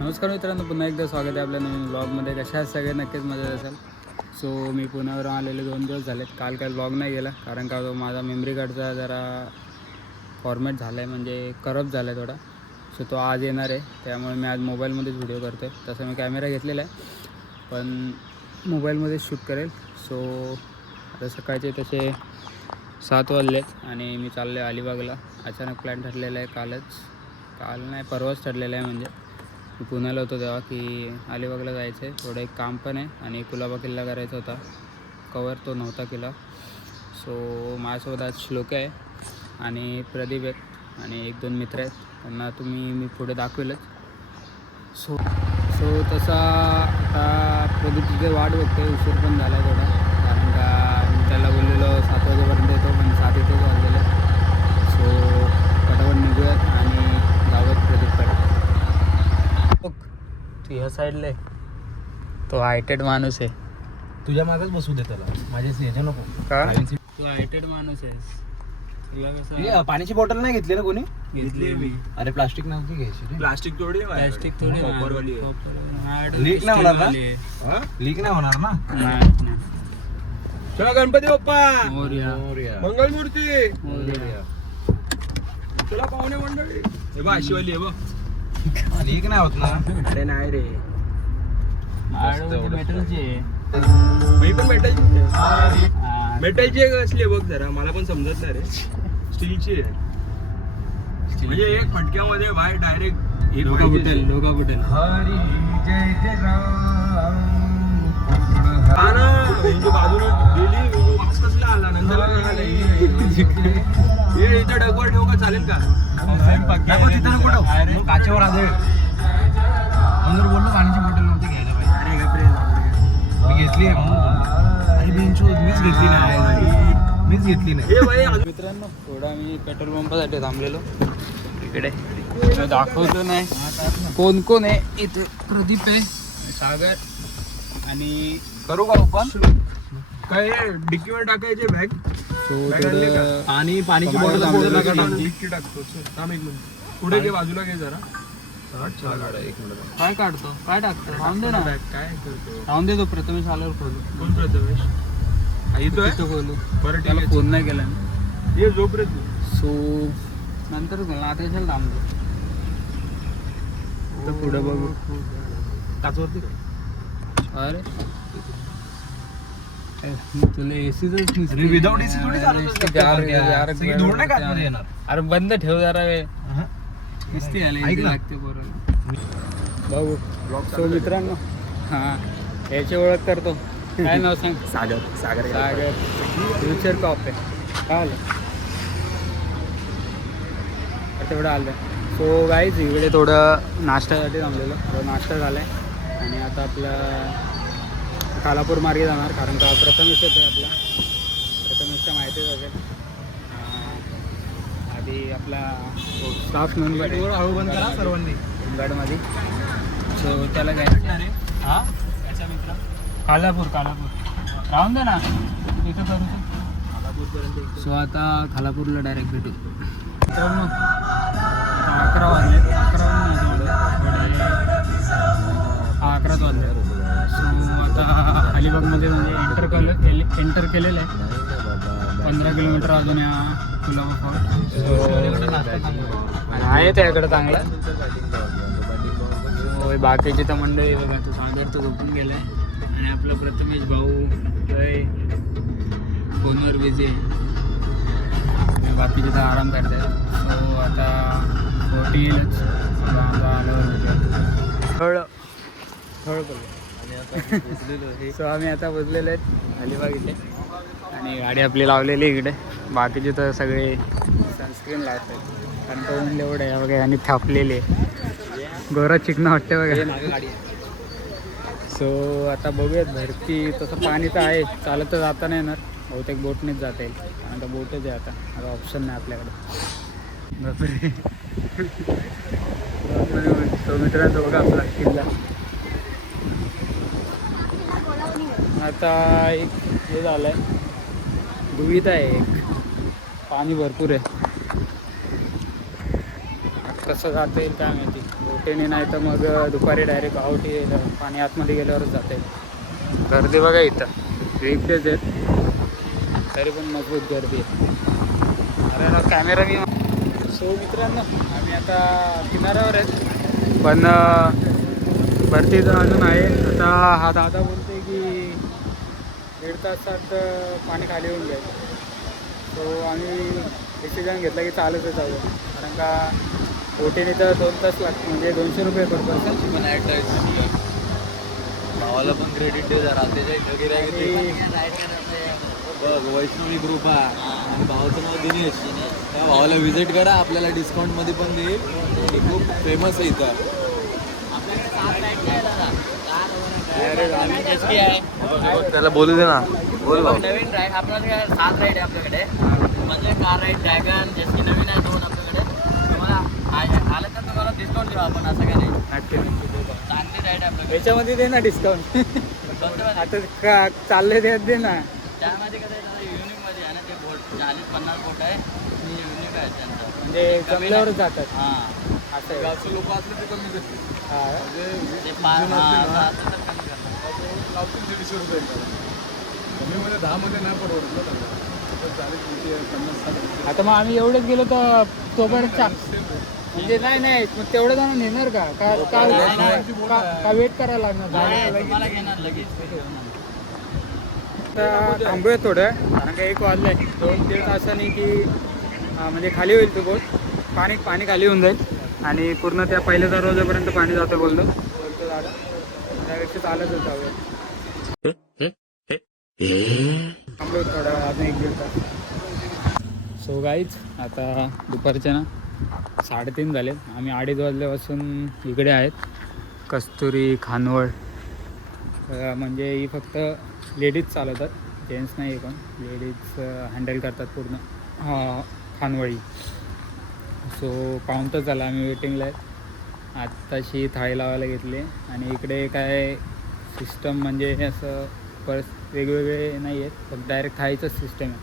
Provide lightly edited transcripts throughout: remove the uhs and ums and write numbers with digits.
नमस्कार मित्रांनो, पुन्हा एकदा स्वागत आहे आपल्या नवीन ब्लॉगमध्ये. कशा आहेत सगळे? नक्कीच मजेत असाल. सो मी पुण्यावर आलेले 2 दिवस झालेत. काल काय ब्लॉग नाही गेला कारण का तो माझा मेमरी कार्डचा जरा फॉर्मॅट झाला आहे, म्हणजे करप्ट झाला आहे थोडा. सो तो आज येणार आहे, त्यामुळे मी आज मोबाईलमध्येच व्हिडिओ करतो आहे. तसं मी कॅमेरा घेतलेला आहे पण मोबाईलमध्येच शूट करेल. सो आता सकाळचे तसे 7 वाजलेत आणि मी चाललो आहे अलिबागला. अचानक प्लॅन ठरलेला आहे, काल नाही परवाच ठरलेलं आहे. म्हणजे मी पुण्याला होतो तेव्हा की अलिबागला जायचं आहे, थोडं एक काम पण आहे आणि कुलाबा किल्ला करायचा होता. कवर तो नव्हता केला. सो माझ्यासोबत आज श्लोक आहे आणि प्रदीप आहेत आणि 1-2 मित्र आहेत. त्यांना मी पुढे दाखवेलच. सो तसा आता प्रदीप तिथे वाट बघतो आहे. उशीर पण झाला आहे थोडा, कारण का मी त्याला बोललेलो 7 वाजेपर्यंत येतो, पण 7 इथेच वाजलेलं. सो पटापट निघूयात आणि जाऊयात प्रदीपकडे. तू ह्या साईडला आहे, तो हायटेड माणूस आहे. तुझ्या मागच बसू दे त्याला, माझे याच्या नको. का तू हायटेड माणूस आहेस, तुला कसं? पाण्याची बॉटल नाही घेतली ना कोणी? घेतली मी. अरे प्लास्टिक नव्हती घ्यायची. प्लास्टिक थोडी वापरवाली लीक नाही होणार ना? लीक नाही होणार ना? नाही. चला गणपती बाप्पा मोरया. मंगलमूर्ती. मोरया. तुला पाहुणे मंडळी हे बा शिवाली आहे बघ. लीक नाही होत ना? अरे नाही रे, मेटलची आहे. मी पण मेटलची असली बघ, जरा मला पण समजत नाही रे. स्टीलची आहे, म्हणजे एक फटक्यामध्ये बाहेर डायरेक्ट लोका बुटेल. हरी जय जय राम. हा ना, म्हणजे बाजूला गेली वास कसला आला, नंतर हे इथं डगवर ठेवू का, चालेल का? काचेवर आले बोललो पाण्याची बॉटल नव्हती घ्यायला पाहिजे. मी घेतली आहे, मीच घेतली नाही. हे बाई मित्रांनो, थोडा मी पेट्रोल पंपासाठी थांबलेलो. इकडे दाखवतो नाही कोण कोण आहे इथे. प्रदीप आहे, सागर आणि करू का ओपन? काय डिक्कीवर टाकायचे बॅग. सो आणि पाण्याची बॉटल बॉटल थांबलेलं का? डिक्की टाकतो. थांब एक मिनिट, पुढे घे, बाजूला घे जरा. काय काढतो, काय टाकतो? राहून दे ना, बॅग काय करतो? राहून दे. तो प्रथमेश आल्यावर खोलू. कोण प्रथमेश? येतो आहे. तिथं खोलू. बरं ठीक त्याला आहे, फोन नाही केला मी. ये झोपर्यंत. सो नंतर खोलू, आता कशाला थांबतो. तर पुढे बघू. टाचवरती काय? अरे तुला एसीच विदाउट एसी थोडी धूळ नाही का आतमध्ये येणार? अरे बंद ठेव जरा वेळ. किस्ती आली ऐक ना. लागते बरोबर. बघू. सो मित्रांनो, हां याची ओळख करतो. काय नाव सांग? सागर फ्युचर कॉप आहे. काय आलं तेवढं आलं. सो गाईज इकडे थोडं नाश्त्यासाठी थांबलेलं. थोडं नाश्ता झाला आहे आणि आता आपला कालापूर मार्गे जाणार, कारण का प्रथमेश येतो आहे आपला. प्रथमेशच्या माहितीच असेल. आधी आपला स्टाफ मेंबर हळू बंद करा सर्वांनी गाडमध्ये. सो त्याला जायचं रे. हां त्याचा मित्र कालापूर राहून दे ना तिथं करू. खालापूरपर्यंत. सो आता खालापूरला डायरेक्ट भेटू. मित्रांनो, आता 11 वाजले. 11 वाजले. सो आता अलिबागमध्ये म्हणजे एंटर केलेलं आहे. 15 किलोमीटर अजून या कुलाबा फॉल्ट आहे त्याकडे चांगला. होय, बाकीची तर मंडळी बघा. तो सागर तो झोपून गेला आहे आणि आपलं प्रथमेश भाऊ जय फोनवर बिझी. बाकीचे तर आराम करत आहेत. सो आता 40 येईलच. आता आल्यावर थोडं सो आम्ही आता बसलेलो आहेत अलिबाग इथे आणि गाडी आपली लावलेली इकडे. बाकीचे तर सगळे सनस्क्रीन लावत आहेत, कारण का ऊन एवढं आहे वगैरे आणि थापलेले गोरा चिकनं वाटते वगैरे. सो आता बघूयात. भरती तसं पाणी तर आहे, चालत तर जाता नाही येणार. बहुतेक बोटनेच जाता येईल, कारण का बोटच आहे आता ऑप्शन नाही आपल्याकडे. बापरे. सो मित्रांनो बघा आपला किल्ला. आता एक हे झालं आहे, धुळीत आहे एक, पाणी भरपूर आहे. कसं जाता येईल काय माहिती. बोटीने नाही तर मग दुपारी डायरेक्ट गावठी पाणी आतमध्ये गेल्यावरच जाता येईल. गर्दी बघा इथं वेगळेच आहेत तरी पण मजबूत गर्दी आहे. अरे कॅमेरा मी. सो मित्रांनो आम्ही आता किनाऱ्यावर आहेत पण भरती तर अजून आहे. आता हा दादा बोलते की 1.5 तासात पाणी खाली होऊन जाईल. सो आम्ही डिसिजन घेतला की चालतच जाऊ कारण का बोटीने तर 2 तास लागतो म्हणजे 200 रुपये पर पर्सन. पण ॲड भावाला पण क्रेडिट दे जरा बघ वैष्णवी ग्रुप आहे आणि भावाचं नाव दिनेश. त्या भावाला व्हिजिट करा आपल्याला डिस्काउंटमध्ये पण देईल. ते खूप फेमस आहे इथं. त्याला बोलू दे ना. बोल भाऊ. नवीन राईड आपल्याकडे 7 राईड आहे आपल्याकडे. म्हणजे कार राईड ड्रॅगन जशी नवीन आहे 2 आपल्याकडे. तुम्हाला आलं तर तुम्हाला डिस्काउंट देऊ आपण असं काय नाही. चांगली राईड आहे आपल्याकडे. याच्यामध्ये दे ना डिस्काउंट. आता का चालले दे ना. त्यामध्ये कसं आहे युनिकमध्ये आहे ना ते बोट 40-50 बोट आहे आणि युनिक आहे त्यांचं. म्हणजे जमल्यावरच जातात. हां असं आहे. गावचे लोक असले ते कमी देतील. हां ते 5 असं तर कमी करणार. लावतील 150 रुपये. कमीमध्ये 10मध्ये नाही परवडत ना. 40-50 आता मग आम्ही एवढेच गेलो तर तोपर्यंत म्हणजे नाही मग तेवढं जण नेणार का वेट करायला लागणार. तुम्हाला घेणार लगेच. आता थांबूया थोडं कारण का 1 वाजलं आहे. 2-3 तासांनी की म्हणजे खाली होईल तो बोट. पाणी खाली होऊन जाईल आणि पूर्ण त्या पहिल्या दरवाजापर्यंत पाणी जातं बोलतो दादा. त्यापेक्षा चालतच जाऊया. थांबलो थोडा वेळ अजून 1-1.5 तास. सो गाईच आता दुपारचे ना 3:30 झाले. आम्ही 2:30 वाजल्यापासून इकडे आहेत. कस्तुरी खानवळ म्हणजे ही फक्त लेडीज चालवतात, जेंट्स नाही. पण लेडीज हँडल करतात पूर्ण खानवळी. सो पाऊण तास झाला आम्ही वेटिंगला आहे. आत्ताशी थाळी लावायला घेतली आणि इकडे काय सिस्टम म्हणजे असं वेगवेगळे नाही आहेत, फक्त डायरेक्ट थाळीचंच सिस्टम आहे.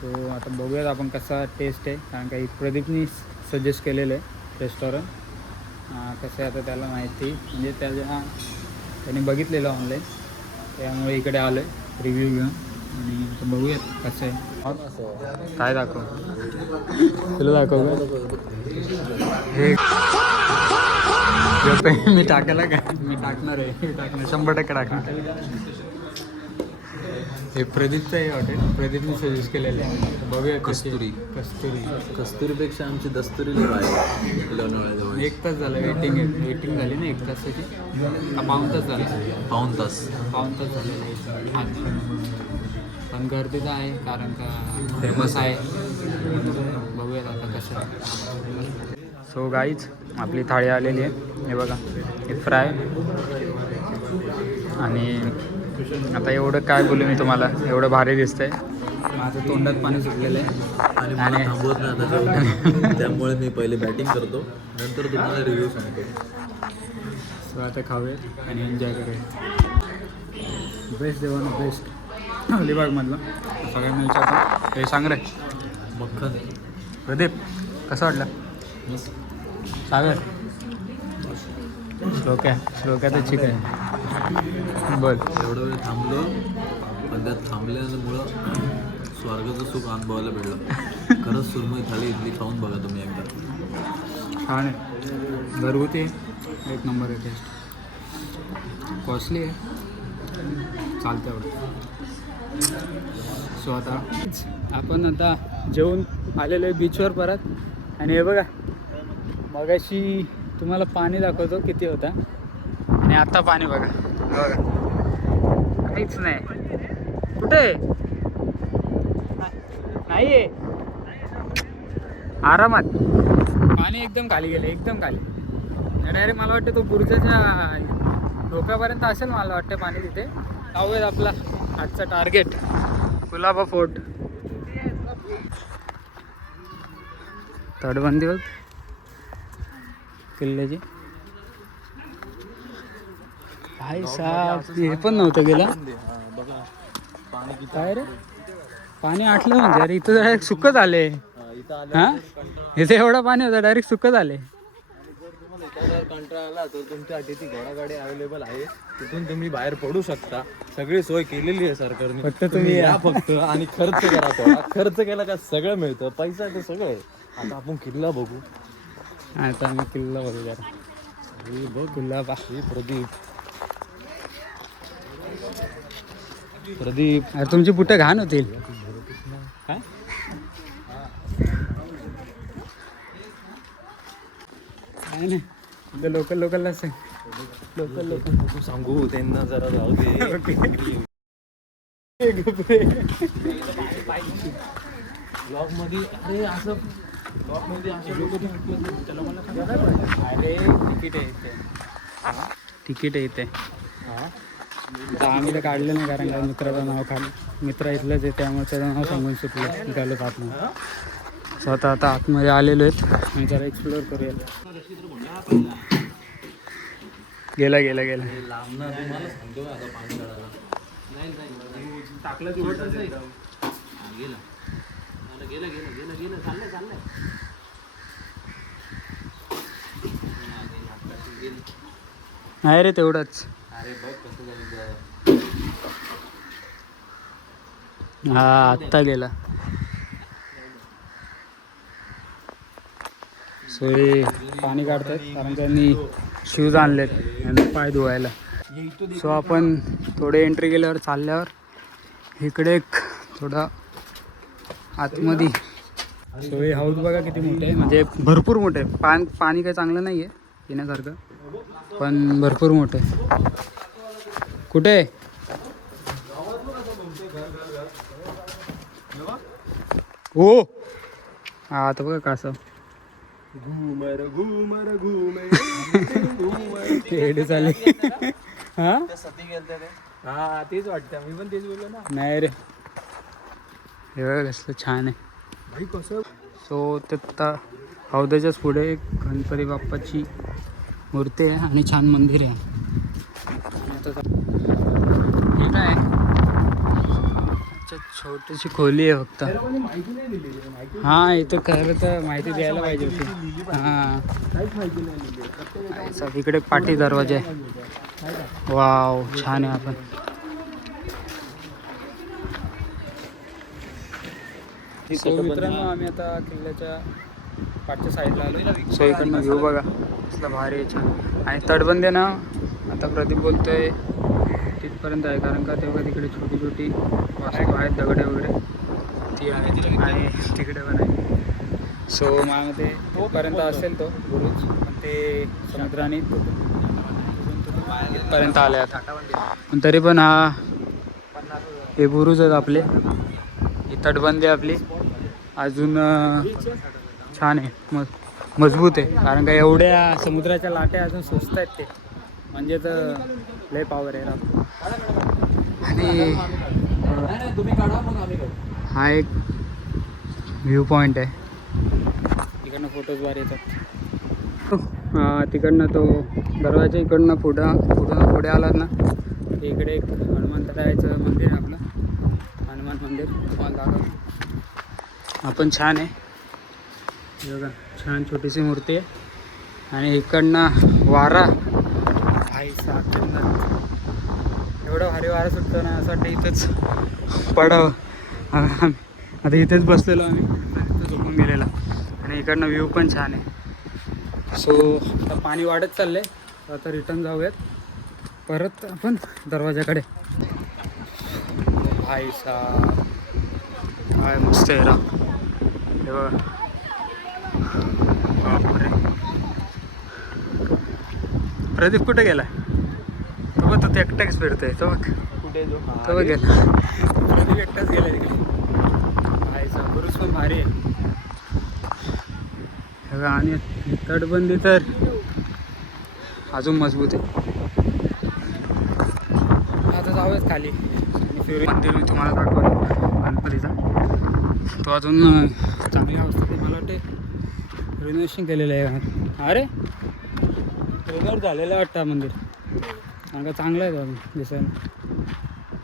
सो आता बघूयात आपण कसा टेस्ट आहे कारण काही प्रदीपनी सजेस्ट केलेलं आहे रेस्टॉरंट. कसं आहे आता त्याला माहिती म्हणजे त्याने बघितलेलं ऑनलाईन त्यामुळे इकडे आलो आहे रिव्ह्यू घेऊन आणि आता बघूयात कसं आहे. काय दाखव तुला दाखव हे मी टाकायला काय मी टाकणार आहे 100% टाकणार. हे प्रदीपचं आहे हॉटेल, प्रदीपने सजेस्ट केलेलं आहे. बघूया कस्तुरीपेक्षा आमची दस्तुरी आहे लोणावळ्याजवळ. 1 तास झालं वेटिंग झाली ना 1 तासाची. पाऊण तास झाला. पाऊण तास झालेलं आहे. पण गर्दी तर आहे कारण का फेमस आहे. बघूयात आता कसं. सो गाईज आपली थाळी आलेली आहे. हे बघा हे फ्राय आणि आता एवढं काय बोलू मी तुम्हाला, एवढं भारी दिसतंय. माझं तोंडात पाणी सुटलेलं आहे आणि मला थांबवत नाही आता. त्यामुळे मी पहिले बॅटिंग करतो नंतर तुम्हाला रिव्ह्यू सांगतो. सो आता खाऊया आणि एन्जॉय करूया. बेस्ट जेवण बेस्ट अलिबागमधलं सगळ्यांना विचारतो. हे सांग रे मक्खन. प्रदीप कसं वाटलं? सागर श्लोक्याचं चिकन बोल. एवढा वेळ थांबलो पण त्यात थांबल्यामुळं स्वर्गाचं सुख अनुभवायला भेटलं. खरंच सुरमई थाळी इथली खाऊन बघा तुम्ही एकदा. छान आहे, घरगुती आहे, 1 नंबर आहे टेस्ट. कॉस्टली आहे, चालतं एवढं. सो आता आपण जेवून आलेलो आहे बीचवर परत. आणि हे बघा मगाशी तुम्हाला पाणी दाखवतो किती होता आणि आता पाणी बघा काहीच नाही. कुठे नाही आहे, आरामात पाणी एकदम खाली गेलं, एकदम खाली. डायरेक्ट मला वाटतं तो बुर्जाच्या डोक्यापर्यंत असेल मला वाटतं पाणी तिथे. जाऊयात आपला आजचा टार्गेट कुलाबा फोर्ट. तटबंदी बघ किल्ल्याची. भाई साहेब हे पण नव्हतं गेला काय रे. पाणी आटलं म्हणजे अरे इथं डायरेक्ट सुकत आले. हां इथे एवढं पाणी होतं डायरेक्ट सुकत आले. रस्ता जर कंटाळा आला तर तुमच्यासाठी ती घोडागाडी अवेलेबल आहे. तिथून तुम्ही बाहेर पडू शकता. सगळी सोय केलेली आहे सरकारने. फक्त तुम्ही या फक्त आणि खर्च करा थोडा. खर्च केला का सगळं मिळतं. पैसा तर सगळं आहे. आता आपण किल्ला बघू. आता आम्ही किल्ला बघू जरा. हे बघ किल्ला पा हे प्रदीप. प्रदीप अरे तुमची बुटं घाण होतील. काय काय नाही लोकलला सांग. लोकल नको सांगू त्यांना जरा जाऊ दे. ब्लॉग मध्ये अरे असं ब्लॉग मध्ये असं लोक अरे तिकीट आहे इथे. तिकीट आहे इथे. आता आम्ही तर काढलं नाही कारण का मित्राचं नाव मित्र इथलंच आहे त्यामुळे त्याचं नाव सांगून सुटलं निघालो आतमध्ये. सो आता आतमध्ये आलेलो आहेत आणि जरा एक्सप्लोअर करूया. गेला लांब ना तुम्हाला सांगतो आता पाणी काढायला. टाकलं गेलं चाललंय. नाही रे तेवढंच. अरे बघ कसं झालं. हा आत्ता गेला. सो हे पाणी काढतात कारण त्यांनी शूज आणलेत यांना पाय धुवायला. सो आपण थोडे एंट्री केल्यावर चालल्यावर इकडे एक थोडा आतमध्ये. सो हे हाऊस बघा किती मोठे आहे म्हणजे भरपूर मोठे आहे. पाणी काही चांगलं नाही आहे पिण्यासारखं पण भरपूर मोठं आहे. कुठे हो हा आता बघा कसं घुमर हेड चालले. हा हा तेच वाटतं. मी पण तेच बोललो ना. नाही रे हे बघा कसलं छान आहे. भाई कसं सो तिथं हौदाच्याच पुढे एक गणपती बाप्पाची मूर्ती आहे आणि छान मंदिर आहे. हे काय अच्छा छोटीशी खोली आहे फक्त. माहिती नाही दिली माहिती हां इथं खरं तर माहिती द्यायला पाहिजे होती. हां काहीच माहिती नाही दिली. सब इकडे पाठी दरवाजा आहे. वाव छान आहे. आपण सो मित्रांनो आम्ही आता किल्ल्याच्या पाठच्या साईडला आलो. सो इकडनं व्ह्यू बघा कसला भारी आहे छान. आणि तटबंदी ना आता प्रदीप बोलतोय तिथपर्यंत आहे कारण का तेव्हा तिकडे छोटी छोटी वास्तू आहेत दगडे वगैरे ती आहेत आणि तिकडे पण आहे. सो माझ्यामध्ये तिथपर्यंत असेल तो बुरुज पण ते समुद्राने इथपर्यंत आले आता. पण तरी पण हा हे बुरुज आहेत आपले. ही तटबंदी आपली अजून छान आहे मजबूत आहे कारण का एवढ्या समुद्राच्या लाट्या अजून सोचत आहेत ते म्हणजे तर लय पॉवर आहे राव. आणि हा एक व्ह्यू पॉईंट आहे. तिकडनं फोटोज बाहेर येतात. तिकडनं तो दरवाजा इकडनं पुढे आलात ना इकडे एक हनुमंतरायाचं मंदिर आहे आपलं. हनुमान मंदिर तुम्हाला दाखव. आपण छान आहे बघा छान छोटीशी मूर्ती आहे आणि इकडनं वारा भाई साथ एवढं भारी वारा सुटतो ना असं वाटतं इथंच पडावं. आता इथेच बसलेलो आम्ही इथं झोपून गेलेला आणि इकडनं व्ह्यू पण छान आहे. सो आता पाणी वाढत चाललं आहे आता रिटर्न जाऊयात परत आपण दरवाजाकडे. भाई साहेब काय मस्त आहे राव. हे बघा बापरे. प्रदीप कुठे गेला तो बघ तो एकटाच फिरतोय तो बघ कुठे जो तो बघ गेला. प्रदीप एकटाच गेला तिकडे. भाईचा बुरुज पण भारी आहे. हे बघा आणि तटबंदी तर अजून मजबूत आहे. आता जाऊयात खाली आणि फिरू. मंदिर मी तुम्हाला दाखवलं गणपतीचा तो अजून चांगली अवस्था आहे. मला वाटते रिनोव्हेशन केलेलं आहे. अरे रिनोव्हेट झालेलं वाटतं मंदिर कारण का चांगलं आहे अजून दिसायला.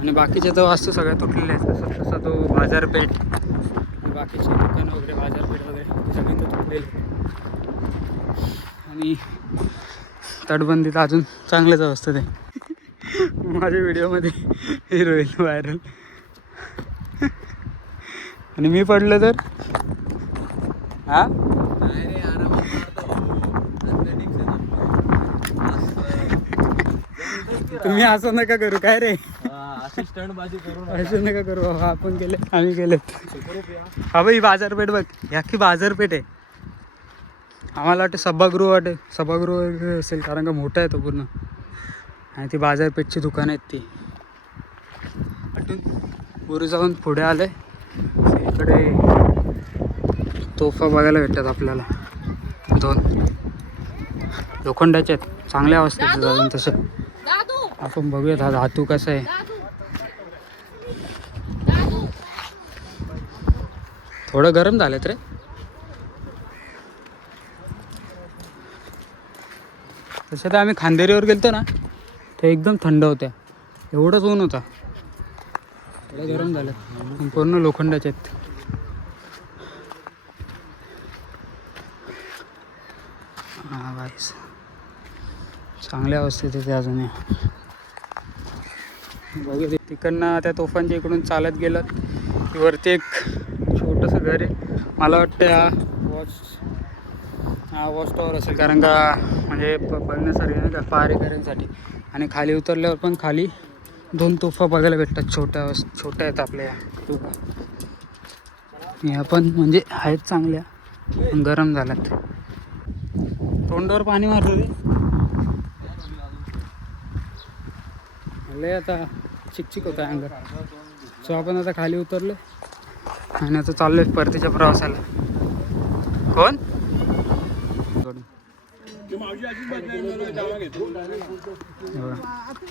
आणि बाकीचे तो वास्तू सगळ्या तुटलेले आहेत तसा तो बाजारपेठ आणि बाकीचे दुकानं वगैरे बाजारपेठ वगैरे ते सगळे तर तुटलेले. आणि तटबंदीत अजून चांगल्याच अवस्थेत आहे. माझ्या व्हिडिओमध्ये हिरो येईल व्हायरल. आणि मी पडलो तर हा नाही रे, आरामात मारतो भाऊ. Athletics आहे ना. तुम्ही असं नका करू काय रे, अशी स्टंटबाजी करू नका. असं नका करू बाबा. आपण केले, आम्ही केले. सुखरूप या. हा बाई बाजारपेठ बघ, ह्या की बाजारपेठ आहे. आम्हाला वाटतं सभागृह वगैरे असेल, कारण का मोठा आहे तो पूर्ण. आणि ती बाजारपेठची दुकानं आहेत ती. आतून वर जाऊन पुढे आले, इकडे तोफा बघायला भेटतात आपल्याला. 2 लोखंडाचे आहेत, चांगल्या अवस्थेत अजून तसे. आपण बघूयात हा धातू कसा आहे. थोडं गरम झालेत रे. तसं तर आम्ही खांदेरीवर गेलतो ना, ते एकदम थंड होत्या. एवढंच ऊन होता. थोडं गरम झालं. पूर्ण लोखंडाचे आहेत. हा बाई, चांगल्या अवस्थेत येते अजून. बघू तिकडनं त्या तोफांच्या इकडून चालत गेलं की वरती एक छोटंसं घर आहे. मला वाटतं वॉच टॉवर असेल, कारण का म्हणजे बघण्यासारखं नाही का पहारेकऱ्यांसाठी. आणि खाली उतरल्यावर पण खाली 2 तोफा बघायला भेटतात. छोट्या आहेत आपल्या या तोफा. ह्या पण म्हणजे आहेत चांगल्या, पण गरम झाल्यात. तोंडावर पाणी मारतो ते. लय आता चिकचिक होतं आहे अंगात. सो आपण आता खाली उतरलो आणि आता चाललो आहे परतीच्या प्रवासाला. कोण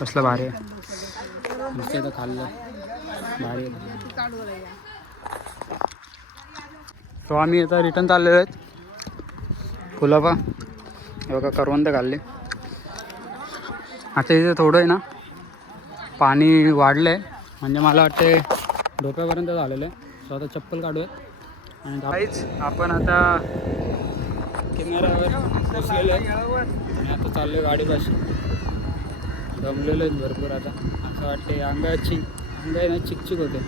कसलं भारी आहे. नुसतं इथं खाल्लं भारी आहे. सो आम्ही आता रिटर्न चाललेलो आहेत कुलाबा. हे बघा करवंद खाल्ले. आता इथे थोडं आहे ना पाणी वाढलं आहे, म्हणजे मला वाटते डोक्यापर्यंत झालेलं आहे. सो आता चप्पल काढूयात आणि काहीच आपण आता किनाऱ्यावर बसलेलो आहे आणि आता चाललो आहे गाडीपाशी. दमलेलो आहेत भरपूर आता. असं वाटते अंग आहे ना चिकचिक होते.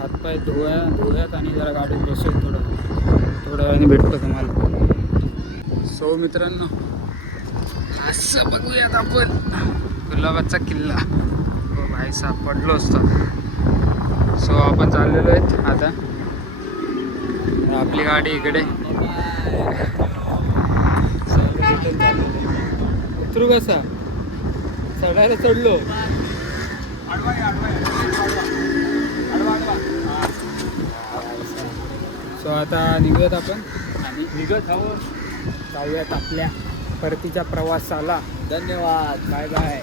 हातपाय धुवूयात आणि जरा गाडीत बसूयात. थोड्या वेळाने भेटतो तुम्हाला. सो मित्रांनो, असं बघूयात आपण कुलाबाचा किल्ला. हो भाई साहेब, पडलो असतो. सो आपण चाललेलो आहेत आता. आपली गाडी इकडे. उतरू कसा, चढायला चढलो. सो आता निघूयात आपण आणि जाऊयात आपल्या परतीच्या प्रवासाला. धन्यवाद. Bye bye.